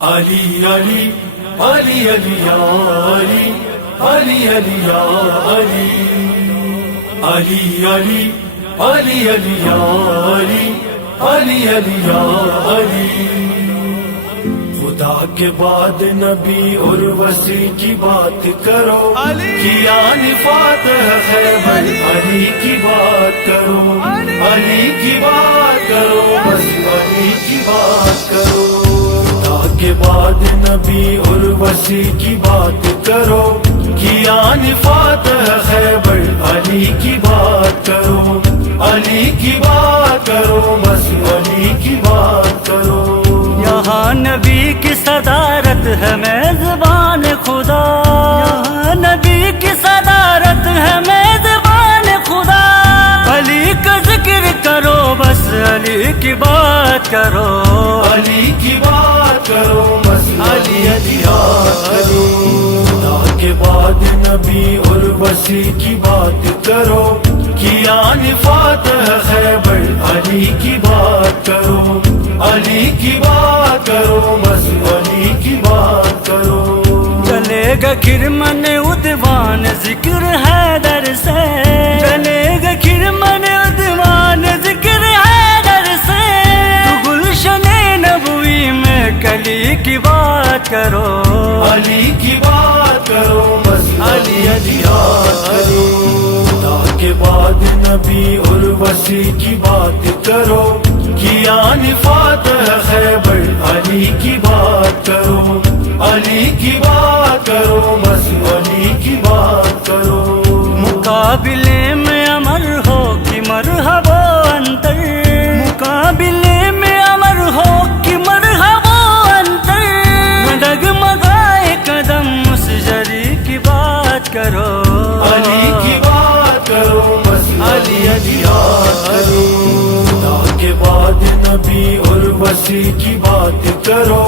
علی علی علی علی یا علی علی علی یا علی علی علی علی علی یا علی علی علی یا علی خدا کے بعد نبی اور وسیع کی بات کرو کیا نفات ہے خیبر علی کی بات کرو علی کی بات کرو بس علی کی بات کرو کے بعد نبی اور وسیع کی بات کرو کیا نفات ہے خیبر علی کی بات کرو علی کی بات کرو بس علی کی بات کرو یہاں نبی کی صدارت ہے میزبان خدا یہاں نبی کی صدارت ہے میزبان خدا علی کا ذکر کرو بس علی کی بات کرو علی کی بات کرو بس علی علی علی خدا کے بعد نبی اور وسیع کی بات کرو کیا نفات ہے خیبر علی کی بات کرو علی کی بات کرو بس علی کی بات کرو چلے گا کھرمن ادوان ذکر حیدر سے چلے گا کھرمن ادوان ذکر حیدر سے تو گلشن نبوی میں کلی کی بات کرو علی کی بات کرو بس علی علی علی خدا کے بعد نبی اور وسیع کی بات کرو کیا نفات ہے خیبر علی کی بات کرو علی کی بات کرو بس علی کی بات کرو مقابلے میں امر ہو کہ مرحبا انتر مقابلے میں امر ہو کہ مرحبا انتر ڈگمگائے قدم اس جری کی بات کرو علی کی بات کرو بس علی علی علی خدا کے بعد نبی اور وسیع کی بات کرو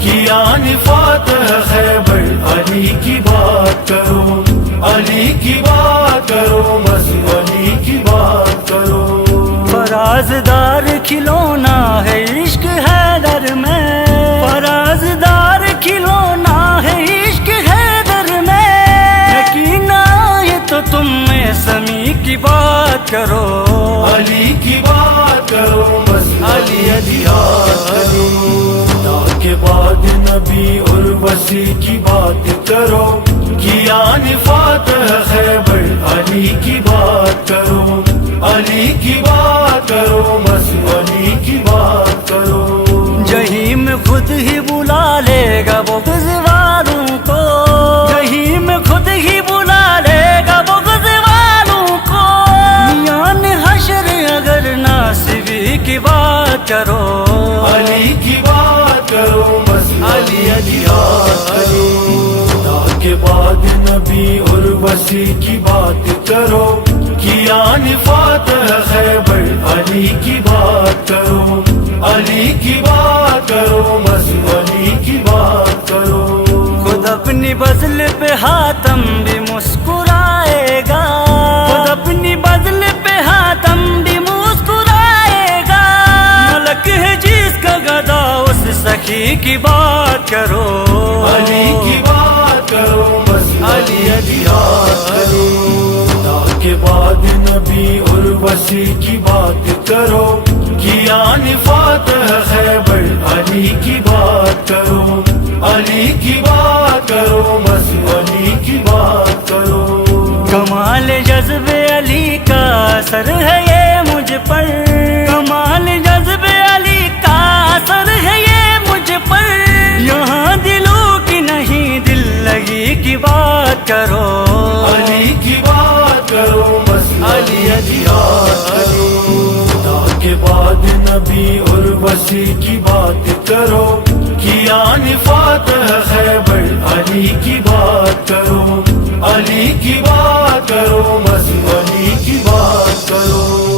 کیا نفات ہے خیبر علی کی بات کرو علی کی بات کرو بس علی کی بات کرو فرازدار کھلونا ہے عشق حیدر میں فرازدار کھلونا ہے عشق حیدر میں یقین آئے تو تم میں سمیع کی بات کرو علی کی بات کرو بس علی علی علی خدا کے بعد نبی اور وسیع کی بات کرو کیا نفات ہے خیبر علی کی بات کرو علی کی بات کرو بس علی کی بات کرو جہیم خود ہی بلا لے گا بغض والوں کو جہیم خود ہی بلا لے گا بغض والوں کو میان حشر اگر ناصبی کی بات کرو علی کی بات کرو بس علی علی علی خدا کے بعد نبی اور وسیع کی بات کرو کیا نفات ہے خیبر علی کی بات کرو علی کی بات کرو بس علی کی بات کرو خود اپنی بذل پہ حاتم بھی مسکرائے گا خود اپنی بذل پہ حاتم بھی مسکرائے گا ملک ہے جس کا گدا اس سخی کی بات کرو علی کی بات کرو بس علی علی علی خدا کے بعد نبی اور وسیع کی بات کرو کیا نفات ہے خیبر علی کی بات کرو علی کی بات کرو بس علی کی بات کرو کمال جذب علی کا اثر ہے یہ مجھ پر کمال جذب علی کا اثر ہے یہ مجھ پر یہاں دلوں کی نہیں دل لگی کی بات کرو علی کی بات کرو بس علی علی علی خدا کے بعد نبی اور وسیع کی بات کرو کیا نفات ہے خیبر علی کی بات کرو علی کی بات کرو بس علی کی بات کرو